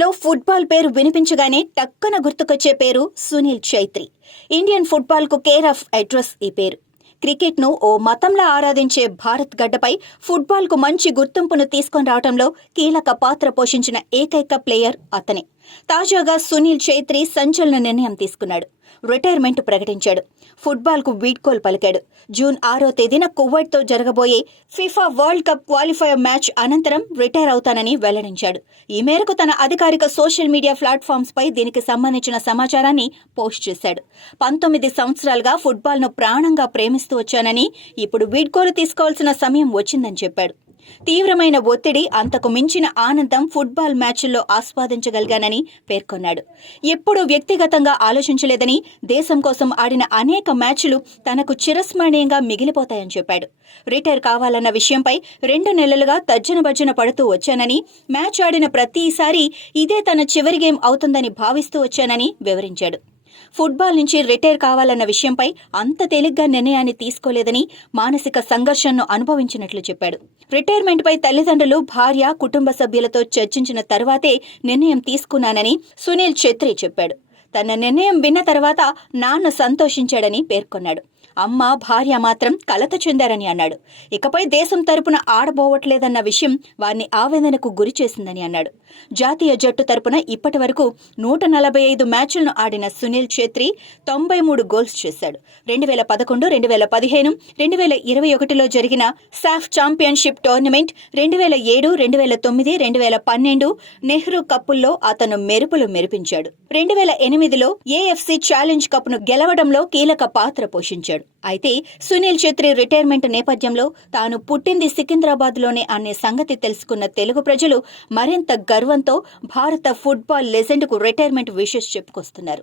లో ఫుట్బాల్ పేరు వినిపించగానే టక్కన గుర్తుకొచ్చే పేరు సునీల్ ఛైత్రి. ఇండియన్ ఫుట్బాల్ కు కేర్ ఆఫ్ అడ్రస్ ఈ పేరు. క్రికెట్ ను ఓ మతంలా ఆరాధించే భారత్ గడ్డపై ఫుట్బాల్ కు మంచి గుర్తింపును తీసుకొని రావడంలో కీలక పాత్ర పోషించిన ఏకైక ప్లేయర్ అతనే. తాజాగా సునీల్ ఛైత్రి సంచలన నిర్ణయం తీసుకున్నాడు. రిటైర్మెంట్ ప్రకటించాడు. ఫుట్బాల్ కు వీడ్కోలు పలికాడు. జూన్ 6వ తేదీన కువైట్ తో జరగబోయే FIFA world cup qualifier match అనంతరం రిటైర్ అవుతానని వెల్లడించాడు. ఈ మేరకు తన అధికారిక సోషల్ మీడియా ప్లాట్ఫామ్స్ పై దీనికి సంబంధించిన సమాచారాన్ని పోస్ట్ చేశాడు. 19 సంవత్సరాలుగా ఫుట్బాల్ ను ప్రాణంగా ప్రేమిస్తూ వచ్చానని, ఇప్పుడు వీడ్కోలు తీసుకోవాల్సిన సమయం వచ్చిందని చెప్పాడు. తీవ్రమైన ఒత్తిడి, అంతకు మించిన ఆనందం ఫుట్బాల్ మ్యాచ్ల్లో ఆస్వాదించగలిగానని పేర్కొన్నాడు. ఎప్పుడూ వ్యక్తిగతంగా ఆలోచించలేదని, దేశం కోసం ఆడిన అనేక మ్యాచ్లు తనకు చిరస్మరణీయంగా మిగిలిపోతాయని చెప్పాడు. రిటైర్ కావాలన్న విషయంపై 2 నెలలుగా తర్జన పడుతూ వచ్చానని, మ్యాచ్ ఆడిన ప్రతిసారి ఇదే తన చివరి గేమ్ అవుతుందని భావిస్తూ వచ్చానని వివరించాడు. ఫుట్బాల్ నుంచి రిటైర్ కావాలన్న విషయంపై అంత తేలిగ్గా నిర్ణయాన్ని తీసుకోలేదని, మానసిక సంఘర్షణను అనుభవించినట్లు చెప్పాడు. రిటైర్మెంట్పై తల్లిదండ్రులు, భార్య, కుటుంబ సభ్యులతో చర్చించిన తర్వాతే నిర్ణయం తీసుకున్నానని సునీల్ ఛైత్రి చెప్పాడు. తన నిర్ణయం విన్న తర్వాత నాన్న సంతోషించాడని పేర్కొన్నాడు. అమ్మ, భార్య మాత్రం కలత చెందారని అన్నాడు. ఇకపై దేశం తరపున ఆడబోవట్లేదన్న విషయం వారిని ఆవేదనకు గురి చేసిందని అన్నాడు. జాతీయ జట్టు తరపున ఇప్పటి వరకు 145 మ్యాచ్లను ఆడిన సునీల్ ఛైత్రి 93 గోల్స్ చేశాడు. 2011, 2015, 2021లో జరిగిన సాఫ్ ఛాంపియన్షిప్ టోర్నమెంట్, 2007, 2009, 2012 నెహ్రూ కప్పుల్లో అతను మెరుపులు మెరిపించాడు. 2008లో ఏఎఫ్సీ ఛాలెంజ్ కప్ను గెలవడంలో కీలక పాత్ర పోషించాడు. అయితే సునీల్ ఛైత్రి రిటైర్మెంట్ నేపథ్యంలో తాను పుట్టింది సికింద్రాబాద్లోనే అనే సంగతి తెలుసుకున్న తెలుగు ప్రజలు మరింత గర్వంతో భారత ఫుట్బాల్ లెజెండ్కు రిటైర్మెంట్ విషెస్ చెప్పుకొస్తున్నారు.